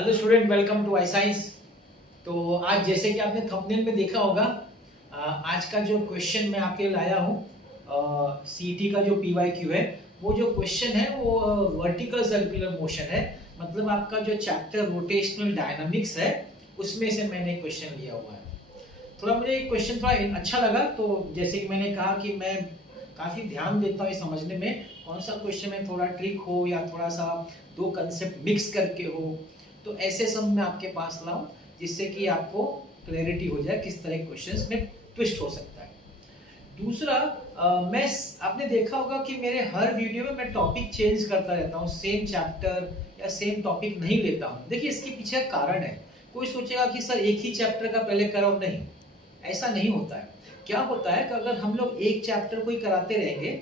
Hello student, welcome to I science. तो आज जैसे कि आपने थंबनेल में देखा होगा, आज का जो क्वेश्चन मैं आपके लिए लाया हूँ सीईटी का जो पीवाईक्यू है, वो जो क्वेश्चन है वो वर्टिकल सर्कुलर मोशन है। मतलब आपका जो चैप्टर रोटेशनल डायनामिक्स है उसमें से मैंने क्वेश्चन लिया हुआ है। थोड़ा मुझे क्वेश्चन थोड़ा अच्छा लगा, तो जैसे कि मैंने कहा कि मैं काफ़ी ध्यान देता हूँ ये समझने में कौन सा क्वेश्चन में थोड़ा ट्रिक हो या थोड़ा सा दो कंसेप्ट मिक्स करके हो, तो ऐसे सब मैं आपके पास लाऊं जिससे कि आपको क्लैरिटी हो जाए किस तरह क्वेश्चंस में ट्विस्ट हो सकता है। दूसरा, मैं आपने देखा होगा कि मेरे हर वीडियो में मैं टॉपिक चेंज करता रहता हूँ, सेम चैप्टर या सेम टॉपिक नहीं लेता हूँ। देखिए इसके पीछे कारण है। कोई सोचेगा कि सर एक ही चैप्टर का पहले कराओ, नहीं, ऐसा नहीं होता है। क्या होता है कि अगर हम लोग एक चैप्टर को ही कराते रहेंगे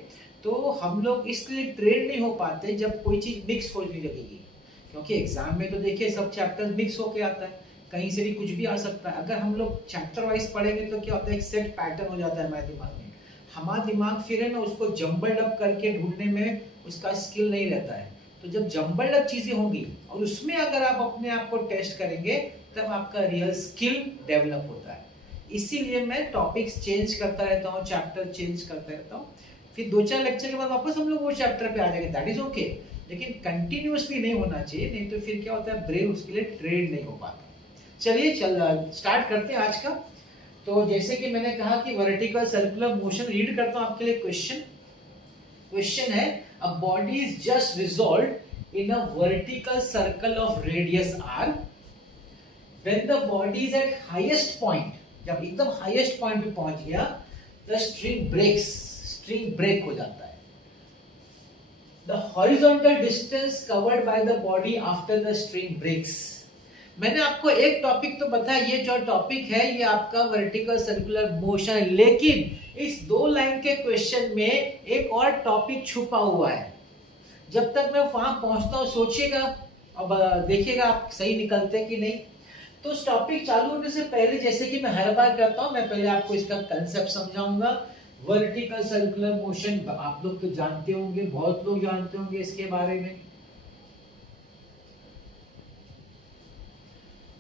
तो हम लोग इसलिए ट्रेन नहीं हो पाते जब कोई चीज मिक्स होने लगेगी। क्योंकि एग्जाम में तो देखिए सब चैप्टर मिक्स होके आता है, कहीं से भी कुछ भी आ सकता है। अगर हम लोग चैप्टर वाइज पढ़ेंगे तो क्या होता है, एक सेट पैटर्न हो जाता है हमारे दिमाग में। हमारा दिमाग फिर है ना उसको जम्बल्ड अप करके ढूंढने में उसका स्किल नहीं रहता है। तो जब जम्बल्ड अप चीजें होंगी और उसमें अगर आप अपने आप को टेस्ट करेंगे तब आपका रियल स्किल डेवलप होता है। इसीलिए मैं टॉपिक्स चेंज करता रहता हूँ, चैप्टर चेंज करता रहता हूँ। फिर 2-4 लेक्चर के बाद वापस हम लोग वो चैप्टर पे आ जाएंगे, दैट इज ओके। लेकिन कंटिन्यूअसली नहीं होना चाहिए, नहीं तो फिर क्या होता है, ब्रेन उसके लिए ट्रेन नहीं हो पाता। चलिए स्टार्ट करते हैं आज का। तो जैसे कि मैंने कहा कि वर्टिकल सर्कुलर मोशन रीड करता हूं आपके लिए। क्वेश्चन है, a body is just resolve in a vertical circle of radius r when the body is eight highest point. जब एकदम हाईएस्ट पॉइंट पे पहुंच गया द स्ट्रिंग ब्रेक हो जाता है। The horizontal distance covered by the body after the string breaks। मैंने आपको एक टॉपिक तो बताया, ये जो टॉपिक है ये आपका वर्टिकल सर्कुलर मोशन है, लेकिन इस 2 लाइन के क्वेश्चन में एक और टॉपिक छुपा हुआ है। जब तक मैं वहां पहुंचता हूं सोचिएगा, अब देखिएगा आप सही निकलते कि नहीं। तो उस टॉपिक चालू होने से पहले, जैसे कि मैं हर बार करता हूं, मैं पहले आपको इसका कंसेप्ट समझाऊंगा। वर्टिकल सर्कुलर मोशन आप लोग तो जानते होंगे, बहुत लोग जानते होंगे इसके बारे में।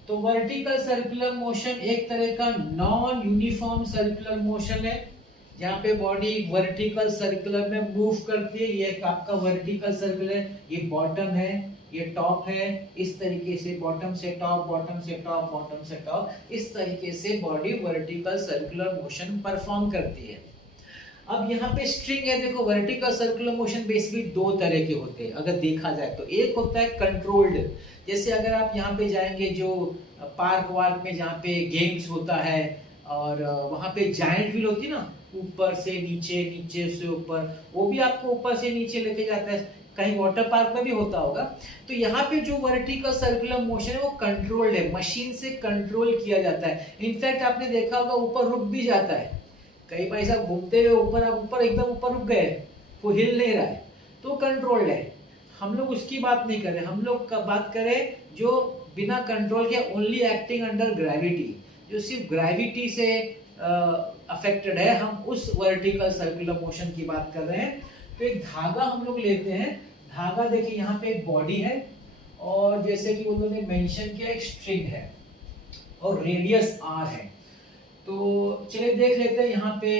तो वर्टिकल सर्कुलर मोशन एक तरह का नॉन यूनिफॉर्म सर्कुलर मोशन है, जहां पे बॉडी वर्टिकल सर्कुलर में मूव करती है। ये आपका वर्टिकल सर्कुलर, ये बॉटम है, ये टॉप है। इस तरीके से बॉटम से टॉप, बॉटम से टॉप, बॉटम से टॉप, इस तरीके से body vertical circular motion perform करती है। अब यहाँ पे स्ट्रिंग है, देखो वर्टिकल सर्कुलर मोशन बेसिकली 2 तरह के होते हैं अगर देखा जाए तो। एक होता है कंट्रोल्ड, जैसे अगर आप यहाँ पे जाएंगे जो पार्क वार्क में जहाँ पे गेम्स होता है और वहाँ पे जायंट व्हील होती है ना, ऊपर से नीचे, नीचे से ऊपर, वो भी आपको ऊपर से नीचे लेके जाता है। कहीं वाटर पार्क में भी होता होगा। तो यहाँ पे जो वर्टिकल सर्कुलर मोशन है वो कंट्रोल्ड है, मशीन से कंट्रोल किया जाता है। इनफैक्ट आपने देखा होगा ऊपर रुक भी जाता है। कई बार ऐसा घूमते हुए ऊपर, आप ऊपर एकदम ऊपर रुक गए, वो हिल नहीं रहा है, तो कंट्रोल्ड है। हम लोग उसकी बात नहीं कर रहे, हम लोग का बात करें जो बिना कंट्रोल के, ओनली एक्टिंग अंडर ग्रेविटी, जो सिर्फ ग्रेविटी से अफेक्टेड है, हम उस वर्टिकल सर्कुलर मोशन की बात कर रहे हैं। तो एक धागा हम लोग लेते हैं। धागा देखिए यहाँ पे एक बॉडी है और जैसे कि उन्होंने मेंशन किया एक स्ट्रिंग है और रेडियस r है। तो चलिए देख लेते हैं, यहाँ पे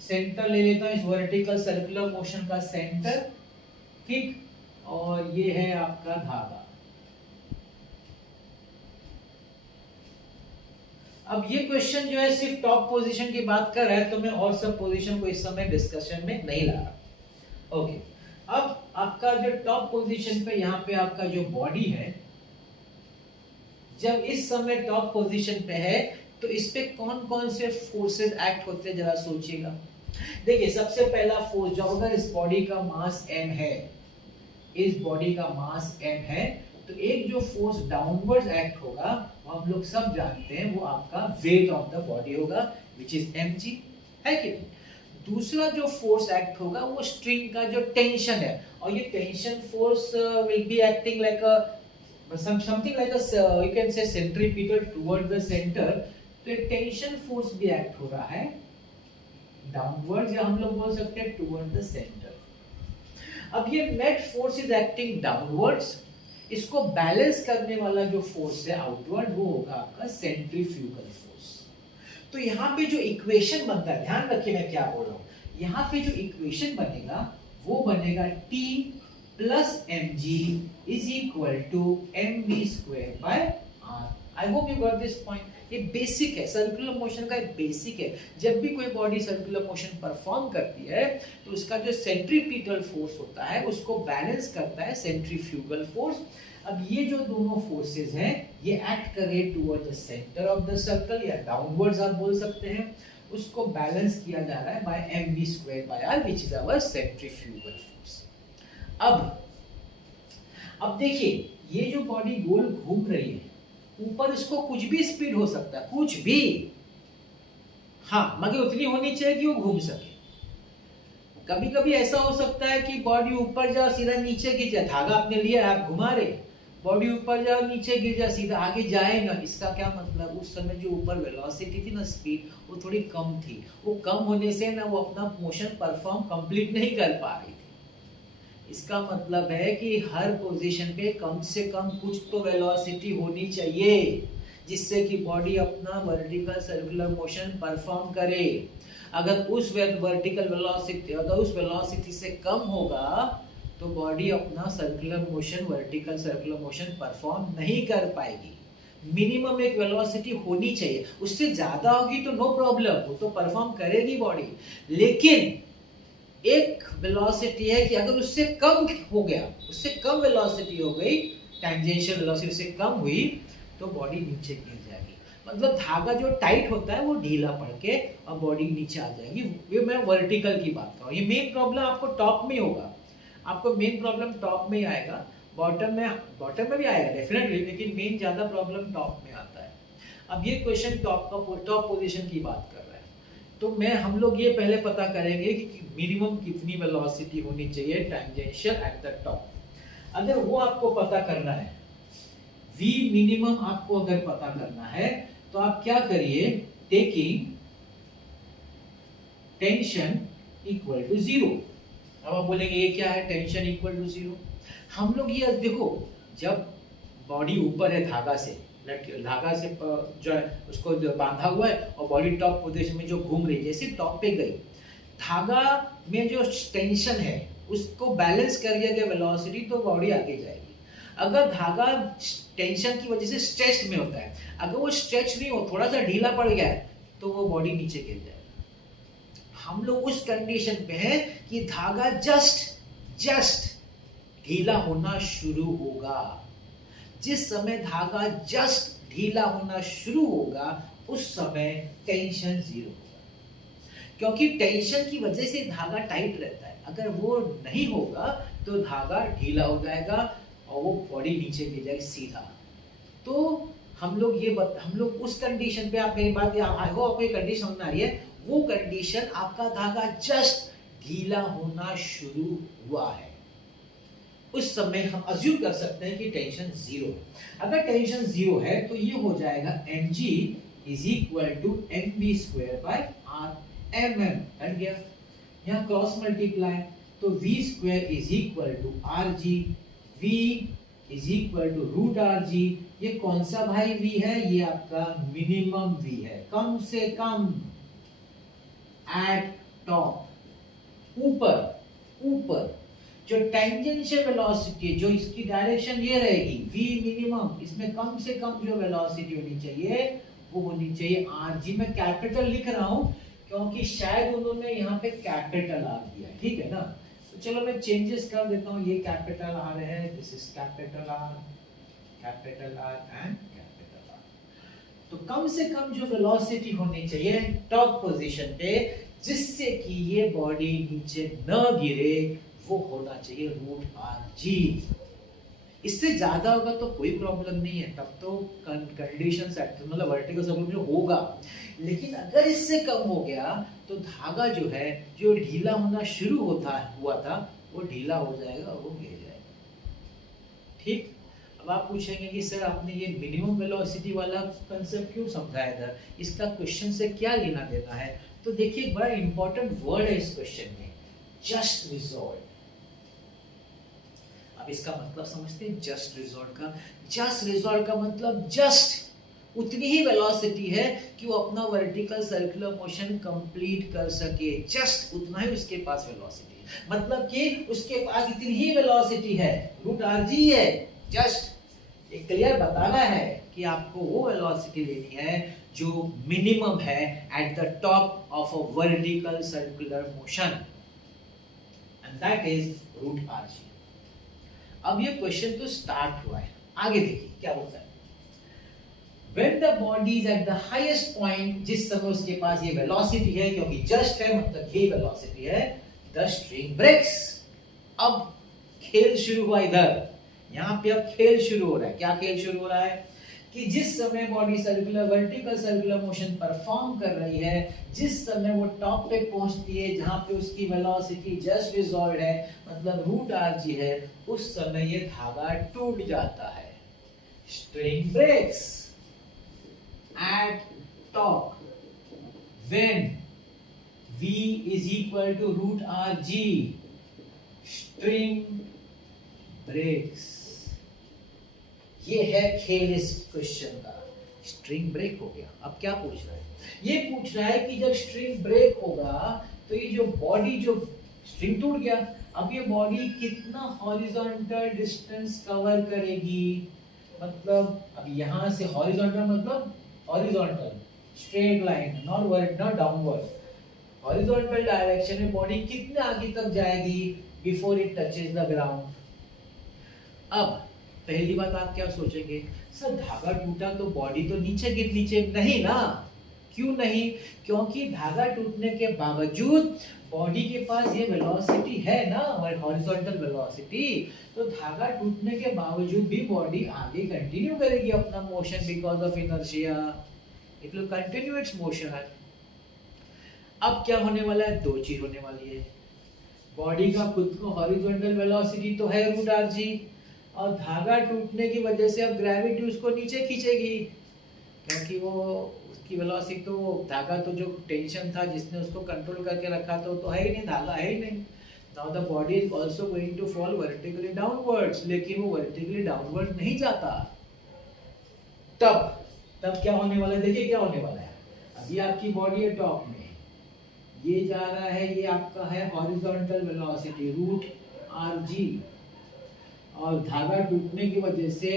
सेंटर ले लेता हूँ इस वर्टिकल सर्कुलर मोशन का सेंटर, ठीक, और ये है आपका धागा। अब ये क्वेश्चन जो है सिर्फ टॉप पोजीशन की बात कर रहा है, तो मैं और सब पोजीशन को इस समय डिस्कशन में नहीं ला रहा। ओके, अब आपका जो टॉप पोजीशन पे यहाँ पे आपका जो बॉडी है, जब इस समय टॉप पोजीशन पे है तो इस पे कौन कौन से फोर्सेस एक्ट होते हैं जरा सोचिएगा। देखिए सबसे पहला फोर्स, जब अगर इस बॉडी का मास m है, इस बॉडी का मास m है, तो एक जो फोर्स डाउनवर्ड्स एक्ट होगा वो हम लोग सब जानते हैं, वो आपका वेट ऑफ द बॉडी होगा, विच इज mg, है कि नहीं। दूसरा जो फोर्स एक्ट होगा वो स्ट्रिंग का जो टेंशन है, और ये tension force will be acting like a something like a you can say centripetal toward the center। तो एक टेंशन फोर्स भी एक्ट हो रहा है डाउनवर्ड्स, या हम लोग बोल सकते हैं टुवर्ड द सेंटर। अब ये net force is acting downwards, इसको बैलेंस करने वाला जो फोर्स है आउटवर्ड, वो होगा आपका सेंट्रीफ्यूगल फोर्स। तो यहाँ पे जो इक्वेशन बनता है, ध्यान रखिए मैं क्या बोल रहा हूँ, यहाँ पे जो इक्वेशन बनेगा वो बनेगा T plus mg is equal to mv square by r। I hope you got this point. ये बेसिक है, सर्कुलर मोशन का बेसिक है। जब भी कोई बॉडी सर्कुलर मोशन परफॉर्म करती है तो उसका जो सेंट्रीपिटल फोर्स होता है उसको बैलेंस करता है सेंट्रीफ्यूगल फोर्स। अब ये जो दोनों फोर्सेस हैं ये एक्ट कर रहे toward the centre of the circle या डाउनवर्ड्स आप बोल सकते हैं, उसको बैलेंस किया जा रहा है by mv square by r which is our centrifugal force. अब देखिए ये जो बॉडी गोल घूम रही है, ऊपर इसको कुछ भी स्पीड हो सकता है, कुछ भी, हाँ, मगर उतनी होनी चाहिए कि वो घूम सके। कभी कभी ऐसा हो सकता है कि बॉडी ऊपर जाओ सीधा नीचे गिर जाए, धागा आपने लिया आप घुमा रहे, बॉडी ऊपर जाओ नीचे गिर जाए सीधा आगे जाए ना। इसका क्या मतलब, उस समय जो ऊपर वेलोसिटी थी ना, स्पीड, वो थोड़ी कम थी, वो कम होने से ना वो अपना मोशन परफॉर्म कंप्लीट नहीं कर पा रही थी। इसका मतलब है कि हर पोजीशन पे कम से कम कुछ तो वेलोसिटी होनी चाहिए जिससे कि बॉडी अपना वर्टिकल सर्कुलर मोशन परफॉर्म करे। अगर उस वर्टिकल वेलोसिटी, अगर उस वेलोसिटी से कम होगा तो बॉडी अपना circular motion, vertical circular motion perform नहीं कर पाएगी। मिनिमम एक वेलोसिटी होनी चाहिए, उससे ज्यादा होगी तो नो प्रॉब्लम, वो तो परफॉर्म करेगी बॉडी। लेकिन एक वेलोसिटी है कि अगर उससे कम हो गया, उससे कम वेलोसिटी हो गई, टैंजेंशियल वेलोसिटी से कम हुई तो बॉडी नीचे गिर जाएगी। मतलब धागा जो टाइट होता है वो ढीला पड़ के और बॉडी नीचे आ जाएगी। ये मैं वर्टिकल की बात कर रहा हूँ। ये मेन प्रॉब्लम आपको टॉप में होगा, आपको मेन प्रॉब्लम टॉप में ही आएगा, बॉटम में भी आएगा डेफिनेटली, लेकिन मेन ज्यादा प्रॉब्लम टॉप में आता है। अब ये क्वेश्चन टॉप पोजीशन की बात कर रहा है, तो हम लोग ये पहले पता करेंगे कि मिनिमम कितनी वेलोसिटी होनी चाहिए टैंजेंशियल एट द टॉप। अगर वो आपको पता करना है, V मिनिमम आपको अगर पता करना है तो आप क्या करिए, टेकिंग टेंशन इक्वल टू 0। अब आप बोलेंगे ये क्या है टेंशन इक्वल टू 0? हम लोग ये देखो, जब बॉडी ऊपर है धागा से जो है उसको बांधा हुआ है और बॉडी टॉप पोजीशन में जो घूम रही है, जैसे टॉप पे गई, धागा में जो टेंशन है उसको बैलेंस कर दिया गया वेलोसिटी, तो बॉडी आगे जाएगी। अगर धागा टेंशन की वजह से स्ट्रेच में होता है, अगर वो स्ट्रेच नहीं हो, थोड़ा सा ढीला पड़ गया है, तो वो बॉडी नीचे गिर जाएगा। हम लोग उस कंडीशन पे हैं कि धागा जस्ट ढीला होना शुरू होगा। जिस समय धागा जस्ट ढीला होना शुरू होगा उस समय टेंशन 0 होगा, क्योंकि टेंशन की वजह से धागा टाइट रहता है। अगर वो नहीं होगा तो धागा ढीला हो जाएगा और वो बॉडी नीचे गिर जाएगी सीधा। तो हम लोग उस कंडीशन पे, आप मेरी बात आई होप आपको ये कंडीशन समझ में आ रही है, वो कंडीशन आपका धागा जस्ट ढीला होना शुरू हुआ है, उस समय हम अज्यूम कर सकते हैं कि टेंशन 0 है। अगर टेंशन 0 है तो ये हो जाएगा mg is equal to mv square by r mm, हट गया, यहाँ क्रॉस मल्टीप्लाई, तो v square is equal to rg, v is equal to root rg। ये कौन सा भाई v है, ये आपका मिनिमम v है, कम से कम एट टॉप, ऊपर जो टेंजेंशियल वेलोसिटी, जो इसकी डायरेक्शन ये रहेगी v मिनिमम, इसमें कम से कम जो वेलोसिटी होनी चाहिए वो होनी चाहिए rg। मैं कैपिटल लिख रहा हूं क्योंकि शायद उन्होंने यहाँ पे कैपिटल आर दिया, ठीक है ना। तो चलो मैं चेंजेस कर देता हूँ, ये कैपिटल आर है, this is capital R and capital R. तो कम से कम जो वेलोसिटी होनी चाहिए टॉप पोजीशन पे, जिससे कि ये बॉडी नीचे न गिरे, वो होना चाहिए रूट rg। इससे ज्यादा होगा तो कोई प्रॉब्लम नहीं है, तब तो कंडीशन मतलब वर्टिकल सर्कुलर होगा। लेकिन अगर इससे कम हो गया तो धागा जो है, जो ढीला होना शुरू हुआ था, वो ढीला हो जाएगा, वो गिर जाएगा। ठीक, अब आप पूछेंगे कि सर आपने ये मिनिमम वेलोसिटी वाला कंसेप्ट क्यों समझाया था, इसका क्वेश्चन से क्या लेना देना है? तो देखिए बड़ा इंपॉर्टेंट वर्ड है इस क्वेश्चन में, जस्ट रिजॉल्व। अब इसका मतलब समझते हैं जस्ट रिजॉल्ट का। जस्ट रिजॉल्ट का मतलब जस्ट उतनी ही वेलोसिटी है कि वो अपना वर्टिकल सर्कुलर मोशन कंप्लीट कर सके, जस्ट उतना ही उसके पास वेलोसिटी है। मतलब कि उसके पास इतनी ही वेलोसिटी है, रूट आर जी है। जस्ट ये क्लियर बताना है कि आपको वो वेलोसिटी लेनी है जो मिनिमम है at the top of a vertical circular motion, and that is root R G. अब ये क्वेश्चन तो स्टार्ट हुआ है, आगे देखिए क्या होता है। When the body is at the highest point, जिस समय उसके पास ये वेलोसिटी है, क्योंकि जस्ट है मतलब ये वेलोसिटी है, the string breaks। अब खेल शुरू हुआ इधर, यहाँ पे अब खेल शुरू हो रहा है। क्या खेल शुरू हो रहा है कि जिस समय body circular vertical circular motion perform कर रही है, जिस समय वो टॉप पे पहुंचती है जहां पे उसकी वेलोसिटी जस्ट रिजॉल्व है मतलब रूट आर जी है, उस समय ये धागा टूट जाता है। String breaks at top when V is equal to root RG, string breaks। ये है खेल इस क्वेश्चन का। स्ट्रिंग ब्रेक हो गया। अब क्या पूछ रहा है, ये पूछ रहा है कि जब स्ट्रिंग ब्रेक होगा तो ये जो बॉडी, जो स्ट्रिंग टूट गया, अब ये बॉडी कितना हॉरिजॉन्टल डिस्टेंस कवर करेगी। मतलब अब यहां से हॉरिजॉन्टल मतलब horizontal straight line, not downward. Horizontal direction में बॉडी कितने आगे तक जाएगी before it touches the ground. अब पहली बात आप क्या सोचेंगे, सर धागा टूटा तो बॉडी तो नीचे गिर नहीं ना। क्यों नहीं? क्योंकि धागा टूटने के बावजूद बॉडी के पास ये वेलोसिटी है ना, हॉरिजॉन्टल वेलोसिटी, तो धागा टूटने के बावजूद भी बॉडी आगे कंटिन्यू करेगी अपना motion because of inertia. It will continue its motion. अब क्या होने वाला है, दो चीज होने वाली है। बॉडी का खुद को हॉरिजॉन्टल वेलोसिटी तो है रूट आर जी, और धागा टूटने की वजह से अब ग्रेविटी उसको नीचे खींचेगी, क्योंकि वो उसकी वेलोसिटी तो धागा तो जो टेंशन था जिसने उसको कंट्रोल करके रखा तो है ही नहीं, धागा है ही नहीं। Now the body is also going to fall vertically downwards, लेकिन वो vertically downwards नहीं जाता। तब क्या होने वाला है, देखिए क्या होने वाला है। अभी आपकी बॉडी है टॉप में, ये जा रहा है, ये आपका है horizontal velocity root R G, और धागा टूटने की वजह से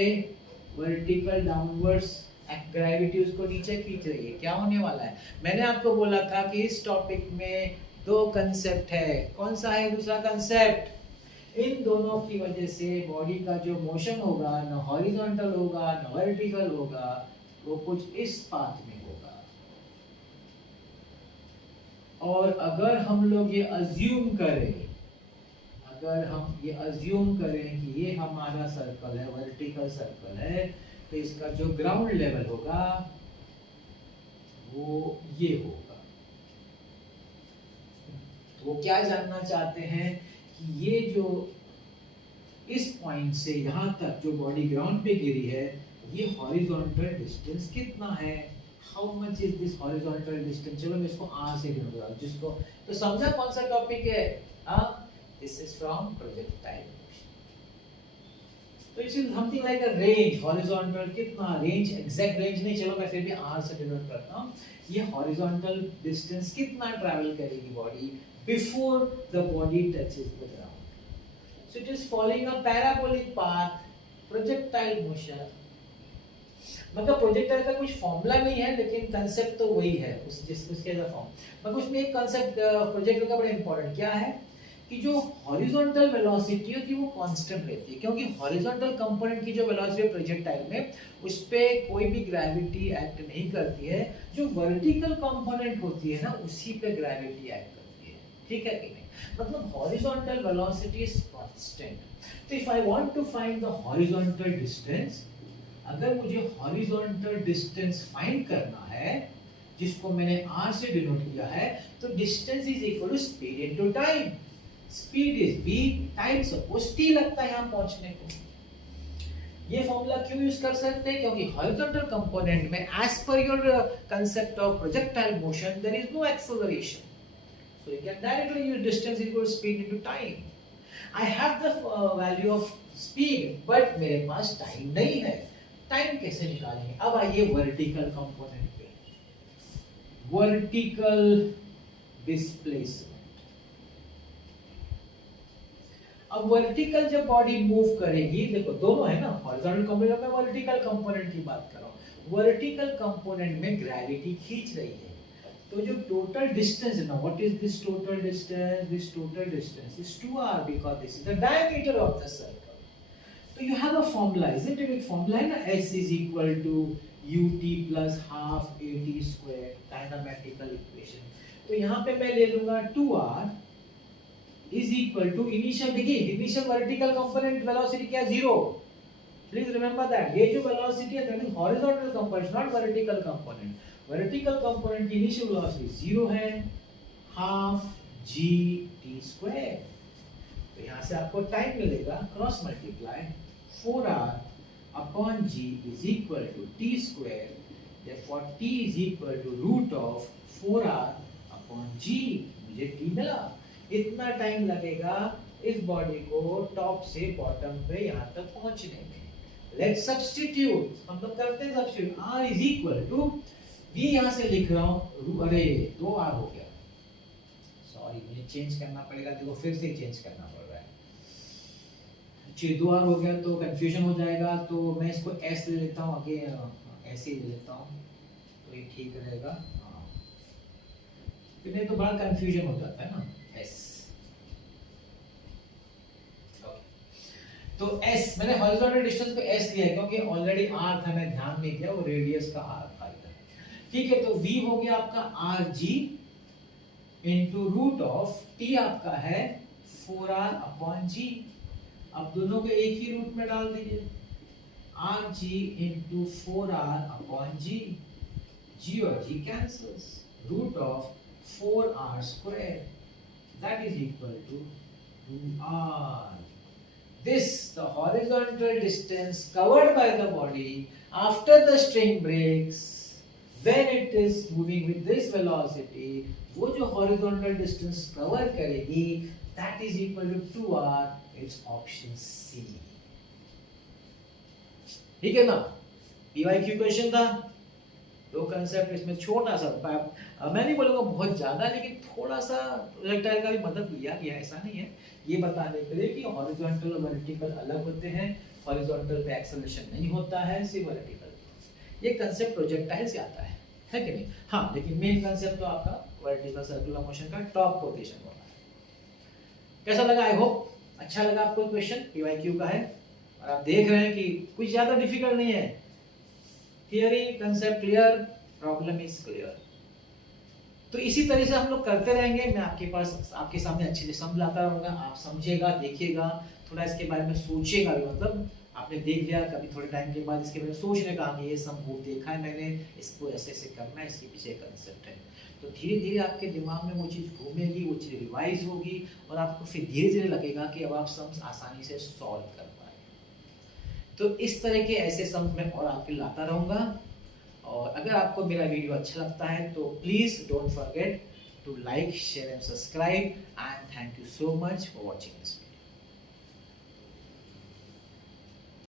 वर्टिकल डाउनवर्ड्स ग्रेविटी उसको नीचे खींच रही है। क्या होने वाला है, मैंने आपको बोला था कि इस टॉपिक में दो कंसेप्ट है। कौन सा है दूसरा कंसेप्ट? इन दोनों की वजह से बॉडी का जो मोशन होगा न हॉरिजॉन्टल होगा न वर्टिकल होगा, वो कुछ इस पाथ में होगा। और अगर हम लोग ये अज्यूम करें, कि ये हमारा सर्कल है, वर्टिकल सर्कल है, तो इसका जो ग्राउंड लेवल होगा वो ये होगा। वो क्या जानना चाहते हैं कि ये जो इस पॉइंट से यहाँ तक जो बॉडी ग्राउंड पे गिरी है, ये हॉरिजॉन्टल डिस्टेंस कितना है, how much is this horizontal distance. चलो मैं इसको आर से गिनूं रहा हूं, जिसको तो समझा कौन सा टॉपिक है। This is from projectile motion. तो it is something like a range, horizontal कितना रेंज, एग्जैक्ट रेंज नहीं, चलो मैं फिर भी आर से डिनोट करता हूं। ये हॉरिजॉन्टल डिस्टेंस कितना ट्रैवल करेगी body before the body touches the ground. So it is following a parabolic path, projectile motion। मतलब प्रोजेक्टाइल का कुछ फॉर्मूला नहीं है, लेकिन कंसेप्ट तो वही है उसके जो फॉर्म। मगर उसमें एक कंसेप्ट प्रोजेक्टाइल का बड़ा इंपॉर्टेंट क्या है कि जो हॉरिजॉन्टल वेलोसिटी होती है वो कांस्टेंट रहती है, क्योंकि हॉरिजॉन्टल कंपोनेंट की जो वेलोसिटी है प्रोजेक्टाइल में, उस पे कोई भी ग्रेविटी एक्ट नहीं करती है। जो वर्टिकल कंपोनेंट होती है ना, उसी पे ग्रेविटी एक्ट करती है। ठीक है कि नहीं? मतलब हॉरिजॉन्टल वेलोसिटी इज कांस्टेंट। तो if I want to find the horizontal distance, अगर मुझे हॉरिजॉन्टल डिस्टेंस फाइंड करना है, जिसको मैंने r से डिनोट किया है, तो distance is equal to speed into time. Speed is v, time suppose t लगता है यहां पहुंचने को। ये फॉर्मूला क्यों यूज कर सकते हैं? क्योंकि हॉरिजॉन्टल कंपोनेंट में as per your concept of projectile motion there is no acceleration, so you can directly use distance equal to speed into time. I have the value of speed, but मेरे पास time नहीं है। Time कैसे निकालेंगे? अब आइए vertical component पे, vertical displacement. अब वर्टिकल जब बॉडी मूव करेगी, देखो दोनों है ना, हॉरिजॉन्टल कंपोनेंट में वर्टिकल कंपोनेंट की बात कर रहा हूं। वर्टिकल कंपोनेंट में ग्रेविटी खींच रही है, तो जो टोटल डिस्टेंस है ना, what is this total distance? This total distance is 2r because this is the diameter of the circle. तो you have a formula, isn't it? एक फॉर्मूला है ना, s is equal to ut plus half at square, डायनामेट्रिकल equation. तो यहां पे मैं ले लूंगा 2r is equal to initial, देखिए इनिशियल वर्टिकल कंपोनेंट वेलोसिटी क्या? 0। प्लीज रिमेंबर दैट, ये जो वेलोसिटी है that is horizontal component, not vertical component. Vertical component की इनिशियल वेलोसिटी 0 है, हाफ g t स्क्वायर। तो यहां से आपको टाइम मिलेगा, cross multiply 4r upon g is equal to t square, therefore t is equal to root of 4r upon g। मुझे t मिला। इतना टाइम लगेगा इस बॉडी को टॉप से बॉटम पे यहां तक पहुंचने में। लेट्स सब्स्टिट्यूट, हम लोग करते हैं substitute. r is equal to, v यहां से लिख रहा हूं, अरे 2r हो गया, सॉरी मुझे चेंज करना पड़ेगा, देखो फिर से चेंज करना पड़ रहा है। जी 2r हो गया तो कंफ्यूजन हो जाएगा, तो मैं इसको s ले लेता हूं, आगे ऐसे ही ले लेता हूं तो ये ठीक रहेगा। हां, फिर नहीं तो बड़ा कंफ्यूजन हो जाता है ना। S, तो S मैंने हॉरिजॉन्टल डिस्टेंस को S लिया क्योंकि ऑलरेडी R था, मैं ध्यान नहीं दिया, वो रेडियस का R था इधर। ठीक है, तो V हो गया आपका RG into root of T आपका है 4R अपॉन G। अब दोनों को एक ही रूट में डाल दीजिए, RG into 4R upon G, G और G cancels, root of 4R square that is equal to 2r. This, the horizontal distance covered by the body after the string breaks when it is moving with this velocity, वो जो horizontal distance cover करेगी that is equal to 2r. It's option C। ठीक है ना? PYQ question था, दो concept इसमें, छोटा सा, मैं नहीं बोलूंगा बहुत ज्यादा, लेकिन थोड़ा सा प्रोजेक्टाइल का भी मदद लिया गया, ऐसा नहीं है। ये बताने के लिए कि हॉरिजॉन्टल और वर्टिकल अलग होते हैं, हॉरिजॉन्टल पे एक्सेलरेशन नहीं होता है, सिर्फ वर्टिकल। ये कंसेप्ट प्रोजेक्टाइल से आता है कि नहीं? हाँ, लेकिन मेन कंसेप्ट तो आपका वर्टिकल सर्कुलर मोशन का टॉप पोजीशन होता है। कैसा लगा? आई होप अच्छा लगा आपको क्वेश्चन, पीवाईक्यू का है, और आप देख रहे हैं कि कुछ ज्यादा डिफिकल्ट नहीं है। Theory concept clear, problem is clear. तो इसी तरह से हम लोग करते रहेंगे, मैं आपके सामने अच्छे से समझाता रहूंगा, आप समझिएगा, देखिएगा, थोड़ा इसके बारे में सोचिएगा भी। मतलब आपने देख लिया, कभी थोड़े टाइम के बाद इसके बारे में सोचने का, ये सब बुक देखा है मैंने, इसको ऐसे ऐसे करना है, इसके पीछे कंसेप्ट है। तो धीरे धीरे आपके दिमाग में वो चीज़ घूमेगी, वो चीज़ रिवाइज होगी, और आपको फिर धीरे धीरे लगेगा कि अब आप सम्स आसानी से सॉल्व कर पाए। तो इस तरह के ऐसे सम्स मैं और आपके लाता रहूँगा। और अगर आपको मेरा वीडियो अच्छा लगता है तो please don't forget to like, share and subscribe, and thank you so much for watching this video.